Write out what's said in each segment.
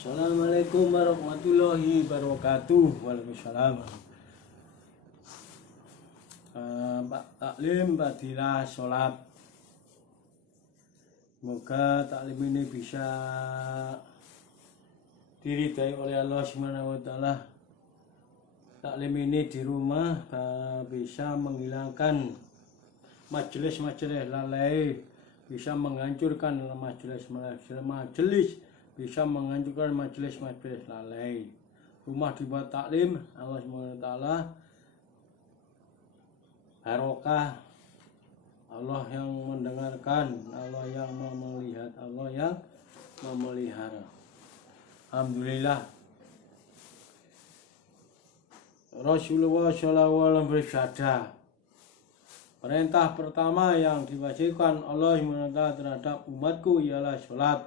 Assalamualaikum warahmatullahi wabarakatuh. Waalaikumsalam. Pak Taklim, Fadilah sholat. Semoga taklim ini bisa diridai oleh Allah Subhanahu wa Ta'ala. Taklim ini di rumah bisa menghilangkan majelis-majelis lalai, bisa menghancurkan majelis, bisa menghancurkan majelis-majelis lalai. Rumah dibuat taklim, Allah Subhanahu wa Ta'ala barokah, Allah yang mendengarkan, Allah yang melihat, Allah yang memelihara. Alhamdulillah. Rasulullah SAW bersabda, perintah pertama yang diwajibkan Allah terhadap umatku ialah sholat.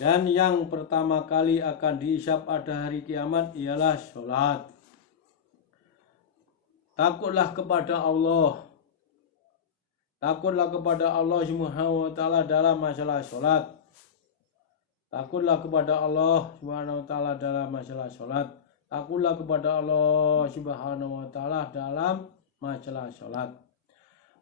Dan yang pertama kali akan dihisab pada hari kiamat ialah sholat. Takutlah kepada Allah. Takutlah kepada Allah Subhanahu wa Ta'ala dalam masalah sholat. Takutlah kepada Allah Subhanahu wa Ta'ala dalam masalah sholat. Takutlah kepada Allah Subhanahu wa Ta'ala dalam masalah sholat.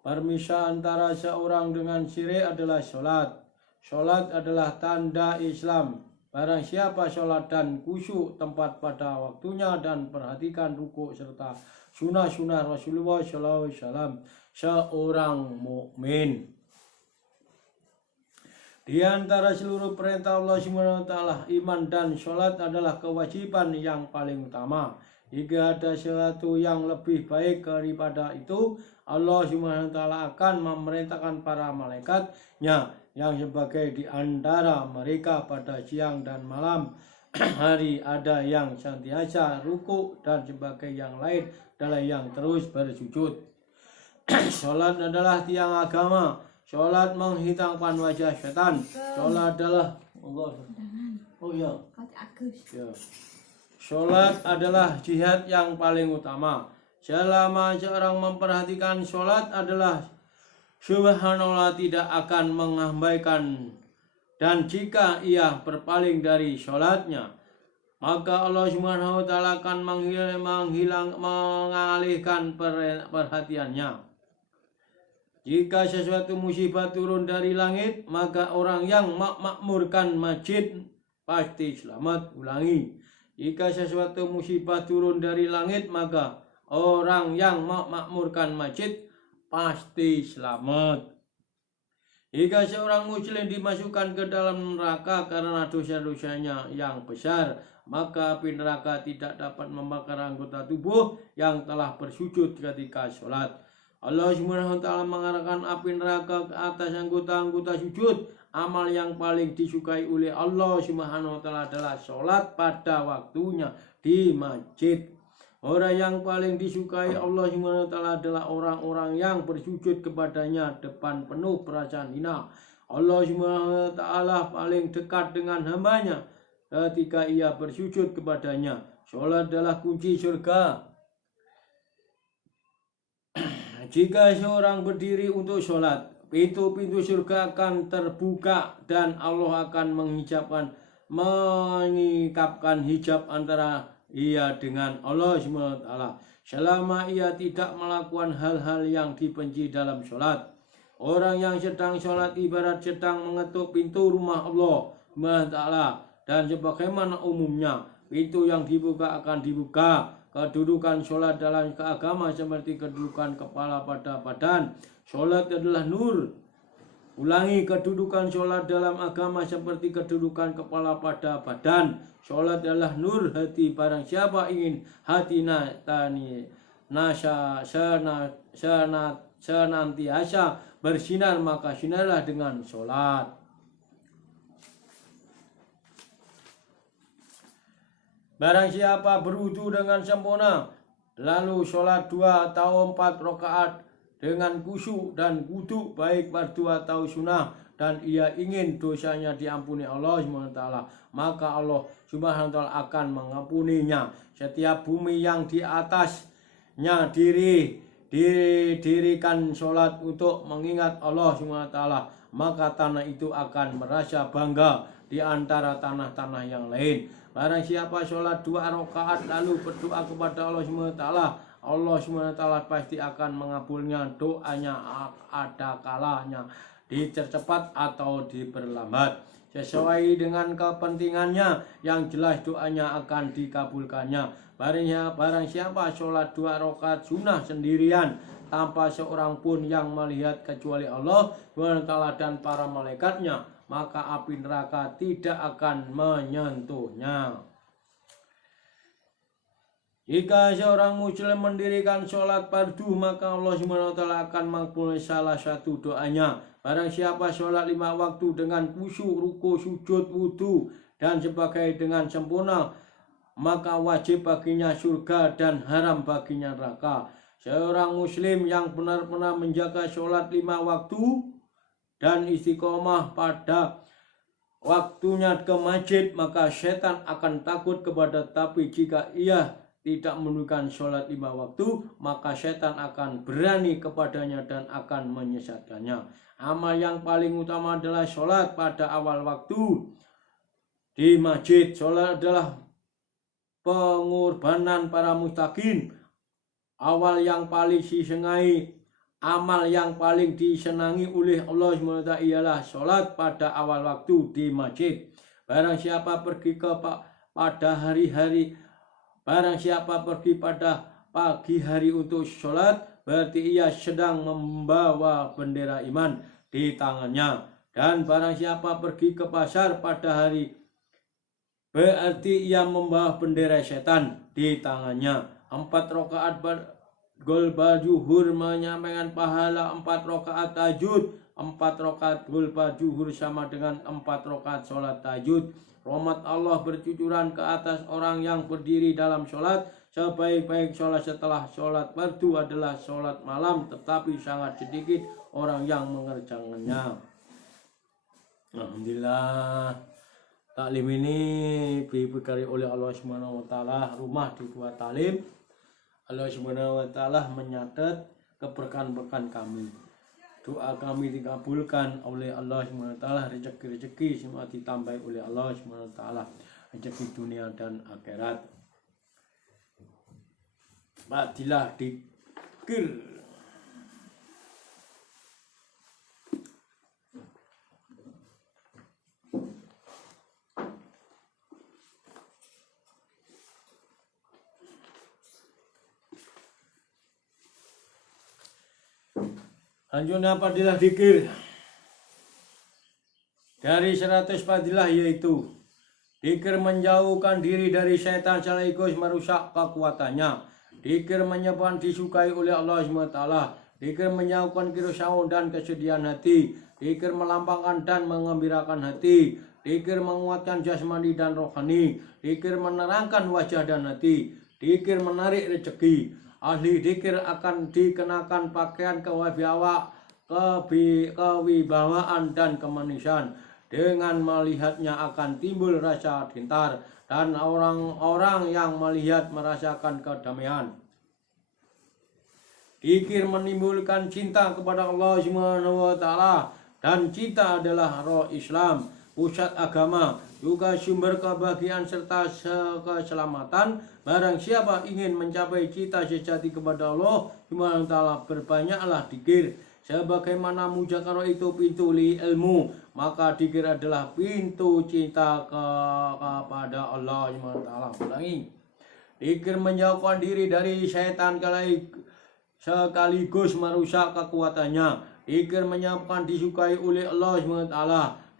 Permisah antara seorang dengan syirik adalah sholat. Sholat adalah tanda Islam. Barang siapa sholat dan khusyuk tempat pada waktunya dan perhatikan rukuk serta sunnah-sunnah Rasulullah SAW, seorang mukmin. Di antara seluruh perintah Allah SWT, iman dan sholat adalah kewajiban yang paling utama. Jika ada sesuatu yang lebih baik daripada itu, Allah SWT akan memerintahkan para malaikatnya yang sebagai di antara mereka pada siang dan malam hari ada yang senantiasa ruku dan sebagai yang lain adalah yang terus bersujud. Sholat adalah tiang agama. Sholat menghilangkan wajah setan. Sholat adalah Sholat adalah jihad yang paling utama. Selama seorang memperhatikan sholat adalah subhanallah tidak akan mengabaikan, dan jika ia berpaling dari sholatnya, maka Allah Subhanahu wa Ta'ala akan mengalihkan perhatiannya. Jika sesuatu musibah turun dari langit, maka orang yang memakmurkan masjid pasti selamat. Ulangi, jika sesuatu musibah turun dari langit, maka orang yang memakmurkan masjid pasti selamat. Jika seorang muslim dimasukkan ke dalam neraka karena dosa-dosanya yang besar, maka api neraka tidak dapat membakar anggota tubuh yang telah bersujud ketika sholat. Allah Subhanahu wa Ta'ala mengarahkan api neraka ke atas anggota-anggota sujud. Amal yang paling disukai oleh Allah Subhanahu wa Ta'ala adalah sholat pada waktunya di masjid. Orang yang paling disukai Allah Subhanahu wa Ta'ala adalah orang-orang yang bersujud kepadanya depan penuh perasaan hina. Allah Subhanahu wa Ta'ala paling dekat dengan hambanya ketika ia bersujud kepadanya. Sholat adalah kunci surga. Jika seorang berdiri untuk sholat, pintu-pintu surga akan terbuka dan Allah akan mengikapkan hijab antara ia dengan Allah SWT selama ia tidak melakukan hal-hal yang dibenci dalam sholat. Orang yang sedang sholat ibarat sedang mengetuk pintu rumah Allah SWT, dan sebagaimana umumnya pintu yang dibuka akan dibuka. Kedudukan sholat dalam keagama seperti kedudukan kepala pada badan. Sholat adalah nur. Ulangi, kedudukan sholat dalam agama seperti kedudukan kepala pada badan. Sholat adalah nur hati. Barang siapa ingin hati senantiasa bersinar, maka sinarlah dengan sholat. Barang siapa berwudu dengan sempurna, lalu sholat 2 atau 4 rakaat dengan khusyuk dan wudu baik fardu atau sunnah, dan ia ingin dosanya diampuni Allah SWT, maka Allah Subhanahu wa Ta'ala akan mengampuninya. Setiap bumi yang di atasnya dirikan sholat untuk mengingat Allah Subhanahu wa Ta'ala. maka tanah itu akan merasa bangga di antara tanah-tanah yang lain. Barang siapa sholat 2 rakaat lalu berdoa kepada Allah SWT, Allah SWT pasti akan mengabulnya doanya ada kalanya, dipercepat atau diperlambat sesuai dengan kepentingannya. Yang jelas doanya akan dikabulkannya. Barang siapa sholat 2 rakaat sunnah sendirian tanpa seorang pun yang melihat kecuali Allah SWT dan para malaikatnya, maka api neraka tidak akan menyentuhnya. Jika seorang muslim mendirikan sholat fardu, maka Allah SWT akan mengabulkan salah satu doanya. Barang siapa sholat 5 waktu dengan khusyuk, ruku, sujud, wudu, dan sebagainya dengan sempurna, maka wajib baginya surga dan haram baginya neraka. Seorang muslim yang benar-benar menjaga sholat 5 waktu dan istiqomah pada waktunya ke masjid, maka setan akan takut kepada. Tapi jika ia tidak menunaikan sholat 5 waktu, maka setan akan berani kepadanya dan akan menyesatkannya. Amal yang paling utama adalah sholat pada awal waktu di masjid. Sholat adalah pengorbanan para mustaqim. Awal yang paling disenangi, amal yang paling disenangi oleh Allah SWT ialah sholat pada awal waktu di masjid. Barang siapa pergi pada pagi hari untuk sholat, berarti ia sedang membawa bendera iman di tangannya. Dan barang siapa pergi ke pasar pada hari, berarti ia membawa bendera setan di tangannya. 4 rakaat golba zuhur menyampaikan pahala 4 rakaat tahajud. 4 rakaat golba zuhur sama dengan 4 rakaat sholat tahajud. Rahmat Allah bercucuran ke atas orang yang berdiri dalam sholat. Sebaik-baik sholat setelah sholat fardu adalah sholat malam, tetapi sangat sedikit orang yang mengerjakannya. Alhamdulillah, taklim ini diberi oleh Allah SWT, rumah dibuat taklim. Allah SWT menyatat keberkahan-berkahan kami. Doa kami dikabulkan oleh Allah SWT, rezeki-rezeki semua ditambah oleh Allah SWT, rezeki dunia dan akhirat. Badilah dikir. Selanjutnya fadilah dzikir. Dari 100 fadilah yaitu dzikir menjauhkan diri dari setan sekaligus merusak kekuatannya. Dzikir menyebabkan disukai oleh Allah SWT. Dzikir menjauhkan kerisauan dan kesedihan hati. Dzikir melambangkan dan mengembirakan hati. Dzikir menguatkan jasmani dan rohani. Dzikir menerangkan wajah dan hati. Dzikir menarik rezeki. Ahli dzikir akan dikenakan pakaian kewibawaan dan kemanisan. Dengan melihatnya akan timbul rasa cinta, dan orang-orang yang melihat merasakan kedamaian. Dzikir menimbulkan cinta kepada Allah SWT, dan cinta adalah roh Islam, pusat agama, juga sumber kebahagiaan serta keselamatan. Barang siapa ingin mencapai cita sejati kepada Allah SWT, berbanyaklah dzikir. Sebagaimana mujakarah itu pintu li ilmu, maka dzikir adalah pintu cinta kepada Allah SWT. Ulangi. Dzikir menjauhkan diri dari setan sekaligus merusak kekuatannya. Dzikir menyiapkan disukai oleh Allah SWT.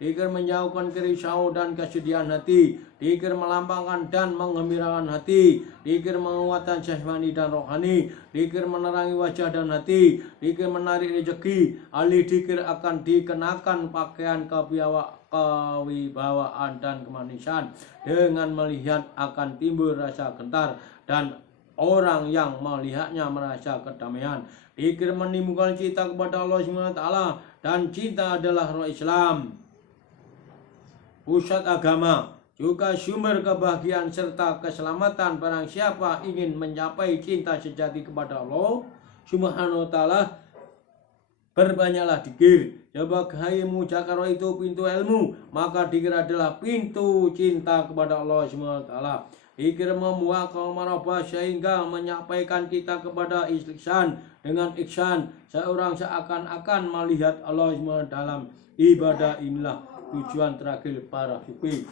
Dzikir menjauhkan kerisauan dan kesedihan hati. Dzikir melambangkan dan menggembirakan hati. Dzikir menguatkan jasmani dan rohani. Dzikir menerangi wajah dan hati. Dzikir menarik rezeki. Ahli dzikir akan dikenakan pakaian kewibawaan dan kemanisan. Dengan melihat akan timbul rasa gentar, dan orang yang melihatnya merasa kedamaian. Dzikir menimbulkan cinta kepada Allah SWT, dan cinta adalah roh Islam, pusat agama, juga sumber kebahagiaan serta keselamatan. Barang siapa ingin mencapai cinta sejati kepada Allah Subhanahu wa ta'ala, Berbanyaklah dikir. Sebagai mujakarah itu pintu ilmu, maka dikir adalah pintu cinta kepada Allah SWT. Dikir membuat marabah sehingga menyampaikan kita kepada ihsan. Dengan ihsan, seorang seakan-akan melihat Allah SWT dalam ibadah. Inilah tujuan terakhir para sufi.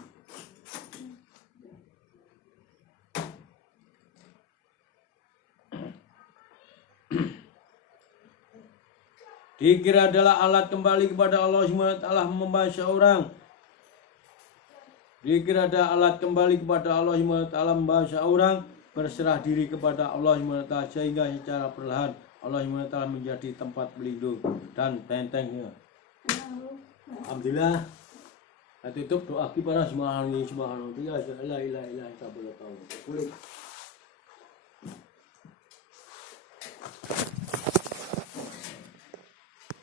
Dikir adalah alat kembali kepada Allah SWT membaca orang. Dikir adalah alat kembali kepada Allah SWT membaca orang, berserah diri kepada Allah SWT sehingga secara perlahan Allah SWT menjadi tempat berlindung dan bentengnya. Alhamdulillah. Kita tutup doa kita para subhanahu wa ta'ala. La ilaha illa anta.